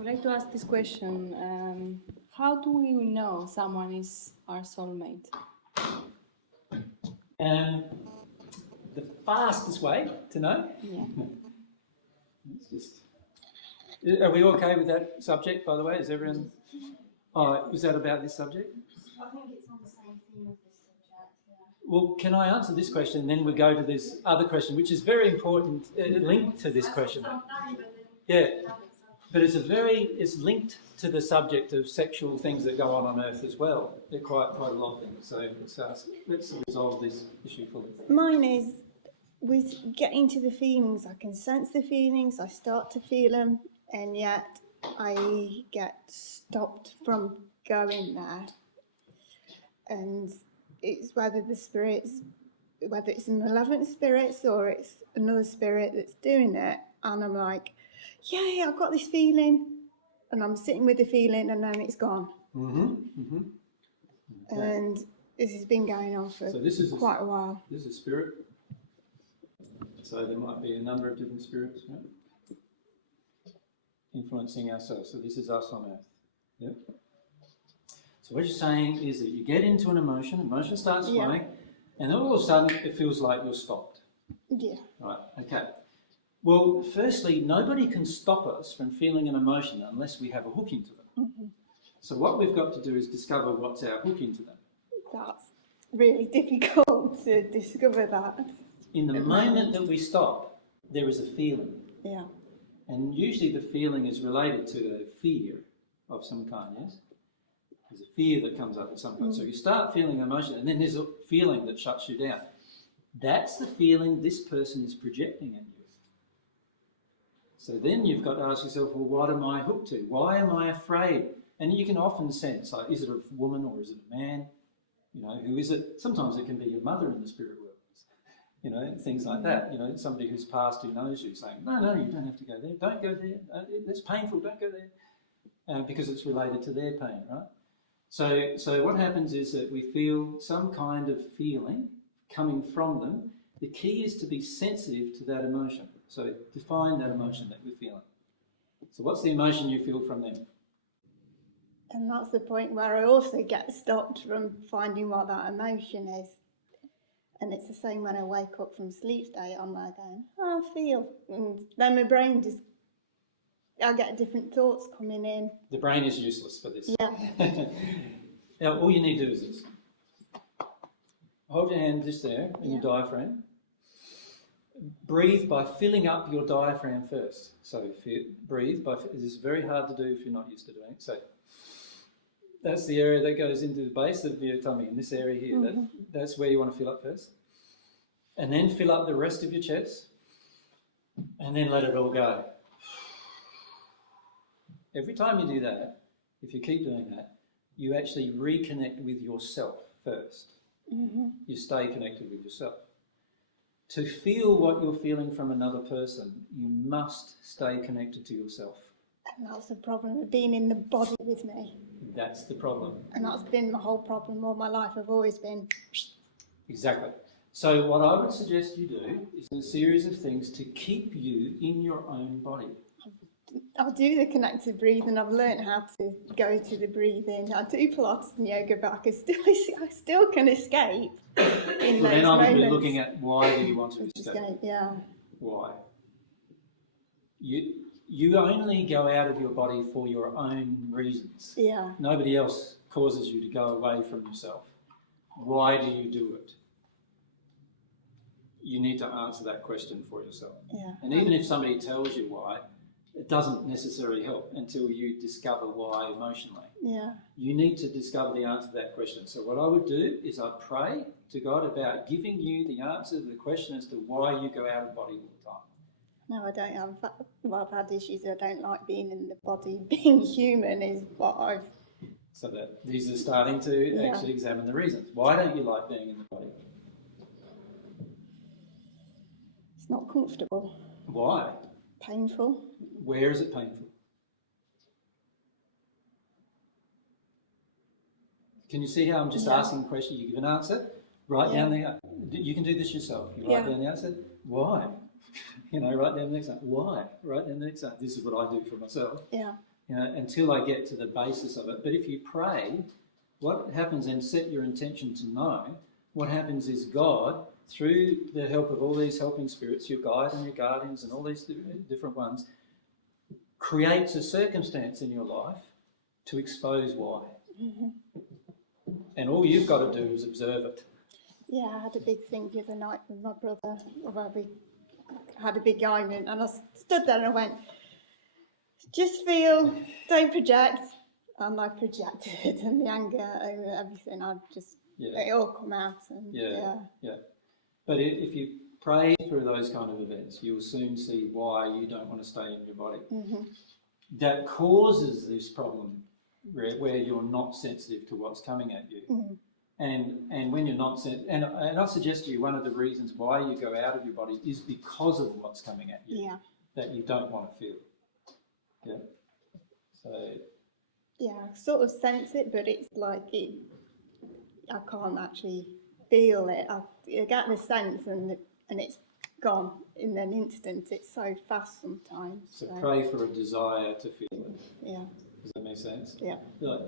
would like to ask this question. How do we know someone is our soulmate? The fastest way to know? Yeah. Are we okay with that subject, by the way? Is everyone... Oh, was that about this subject? I think it's on the same theme of this subject, yeah. Well, can I answer this question, and then we go to this other question, which is very important, linked to this question. Yeah, but it's linked to the subject of sexual things that go on Earth as well. They're quite a lot of things. So let's resolve this issue fully. Mine is, with getting to the feelings, I can sense the feelings, I start to feel them, and yet I get stopped from going there. And it's whether it's malevolent spirits or it's another spirit that's doing it, and I'm like, yeah, I've got this feeling, and I'm sitting with the feeling, and then it's gone. Okay. And this has been going on for quite a while. This is a spirit. So there might be a number of different spirits, right? Influencing ourselves. So this is us on Earth. Yep. So what you're saying is that you get into an emotion starts flowing, and then all of a sudden it feels like you're stopped. Yeah. Right, okay. Well, firstly, nobody can stop us from feeling an emotion unless we have a hook into them. So what we've got to do is discover what's our hook into them. That's really difficult to discover that. In the moment that we stop, there is a feeling. Yeah. And usually the feeling is related to a fear of some kind, yes? There's a fear that comes up at some point. So you start feeling emotion, and then there's a feeling that shuts you down. That's the feeling this person is projecting at you. So then you've got to ask yourself, well, what am I hooked to? Why am I afraid? And you can often sense, like, is it a woman or is it a man? You know, who is it? Sometimes it can be your mother in the spirit world. You know, things like that. You know, somebody who's passed who knows you saying, no, you don't have to go there. Don't go there. It's painful. Don't go there. Because it's related to their pain, right? So what happens is that we feel some kind of feeling coming from them. The key is to be sensitive to that emotion. So define that emotion that we're feeling. So what's the emotion you feel from them? And that's the point where I also get stopped from finding what that emotion is. And it's the same when I wake up from sleep state, I'm there going, oh, I feel. And then my brain just, I get different thoughts coming in. The brain is useless for this. Yeah. Now, all you need to do is this. Hold your hand just there in your diaphragm. Breathe by filling up your diaphragm first. So breathe by, this is very hard to do if you're not used to doing it. So that's the area that goes into the base of your tummy, in this area here. That's where you want to fill up first. And then fill up the rest of your chest. And then let it all go. Every time you do that, if you keep doing that, you actually reconnect with yourself first. You stay connected with yourself. To feel what you're feeling from another person, you must stay connected to yourself. And that's the problem with being in the body with me. That's the problem. And that's been my whole problem all my life. I've always been... Exactly. So what I would suggest you do is a series of things to keep you in your own body. I do the connected breathing. I've learned how to go to the breathing. I do Pilates and yoga, but I still can escape in those then I would moments. be looking at why do you want to escape? Yeah. Why? You only go out of your body for your own reasons. Yeah. Nobody else causes you to go away from yourself. Why do you do it? You need to answer that question for yourself. Yeah. And even if somebody tells you why, it doesn't necessarily help until you discover why emotionally. Yeah. You need to discover the answer to that question. So what I would do is I'd pray to God about giving you the answer to the question as to why you go out of body all the time. No, I don't have. Well, I've had issues. I don't like being in the body. Being human is what I've... So that these are starting to actually examine the reasons. Why don't you like being in the body? It's not comfortable. Why? Painful. Where is it painful? Can you see how I'm just asking a question? You give an answer, write down the... You can do this yourself. You write down the answer. Why? You know, write down the next one. Why? Write down the next one. This is what I do for myself. Yeah. until I get to the basis of it. But if you pray, what happens, and set your intention to know, what happens is God, through the help of all these helping spirits, your guide and your guardians and all these different ones, creates a circumstance in your life to expose why. And all you've got to do is observe it. Yeah, I had a big thing the other night with my brother, where we had a big argument, and I stood there and I went, just feel, don't project. And I projected, and the anger over everything, it all come out. And Yeah. But if you pray through those kind of events, you'll soon see why you don't want to stay in your body. That causes this problem where you're not sensitive to what's coming at you. And when you're not and I suggest to you, one of the reasons why you go out of your body is because of what's coming at you, that you don't want to feel. Yeah. So. Yeah, I sort of sense it, but it's like I can't actually feel it. I get the sense, and it's gone in an instant. It's so fast sometimes. So pray for a desire to feel it. Yeah. Does that make sense? Yeah.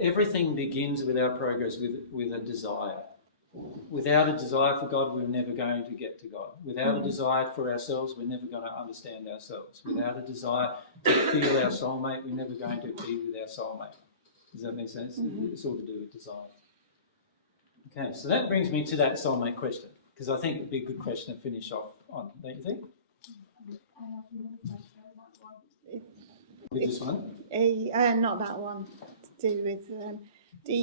Everything begins with our progress with a desire. Without a desire for God, we're never going to get to God. Without a desire for ourselves, we're never going to understand ourselves. Without a desire to feel our soulmate, we're never going to be with our soulmate. Does that make sense? It's all to do with desire. Okay, so that brings me to that soulmate question, because I think it'd be a good question to finish off on, don't you think? With this one? Not that one. To do with